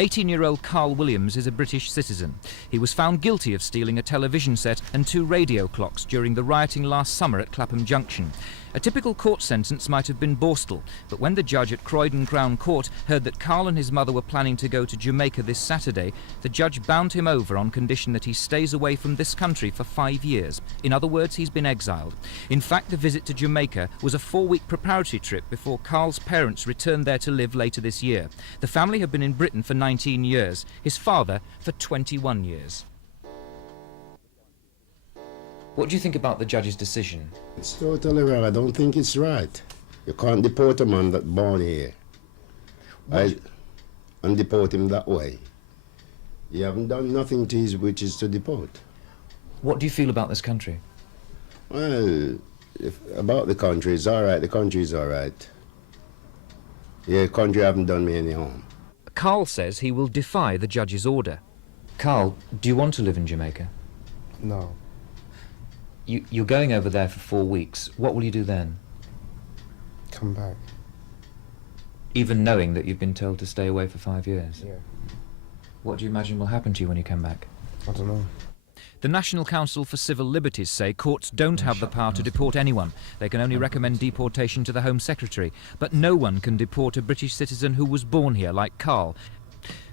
18-year-old Carl Williams is a British citizen. He was found guilty of stealing a television set and 2 radio clocks during the rioting last summer at Clapham Junction. A typical court sentence might have been Borstal, but when the judge at Croydon Crown Court heard that Carl and his mother were planning to go to Jamaica this Saturday, the judge bound him over on condition that he stays away from this country for 5 years. In other words, he's been exiled. In fact, the visit to Jamaica was a 4-week preparatory trip before Carl's parents returned there to live later this year. The family have been in Britain for 19 years, his father for 21 years. What do you think about the judge's decision? It's totally wrong. I don't think it's right. You can't deport a man that's born here and deport him that way. You haven't done nothing to his which is to deport. What do you feel about this country? Well, about the country, it's all right. The country is all right. Yeah, the country haven't done me any harm. Carl says he will defy the judge's order. Carl, do you want to live in Jamaica? No. You're going over there for 4 weeks. What will you do then? Come back. Even knowing that you've been told to stay away for 5 years? Yeah. What do you imagine will happen to you when you come back? I don't know. The National Council for Civil Liberties say courts don't have the power to deport anyone. They can only recommend deportation to the Home Secretary. But no one can deport a British citizen who was born here, like Carl.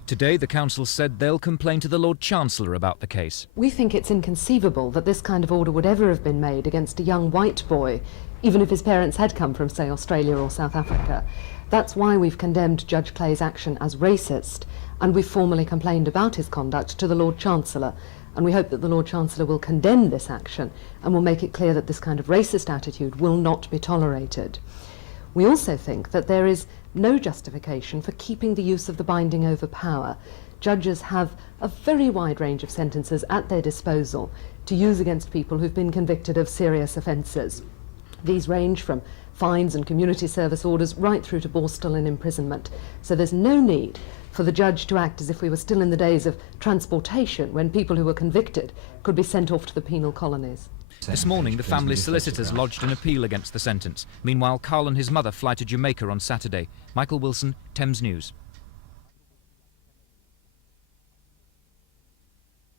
Today, the council said they'll complain to the Lord Chancellor about the case. We think it's inconceivable that this kind of order would ever have been made against a young white boy, even if his parents had come from, say, Australia or South Africa. That's why we've condemned Judge Clay's action as racist, and we've formally complained about his conduct to the Lord Chancellor. And we hope that the Lord Chancellor will condemn this action and will make it clear that this kind of racist attitude will not be tolerated. We also think that there is no justification for keeping the use of the binding over power. Judges have a very wide range of sentences at their disposal to use against people who've been convicted of serious offences. These range from fines and community service orders right through to borstal and imprisonment. So there's no need for the judge to act as if we were still in the days of transportation, when people who were convicted could be sent off to the penal colonies. This morning, the family's solicitors lodged an appeal against the sentence. Meanwhile, Carl and his mother fly to Jamaica on Saturday. Michael Wilson, Thames News.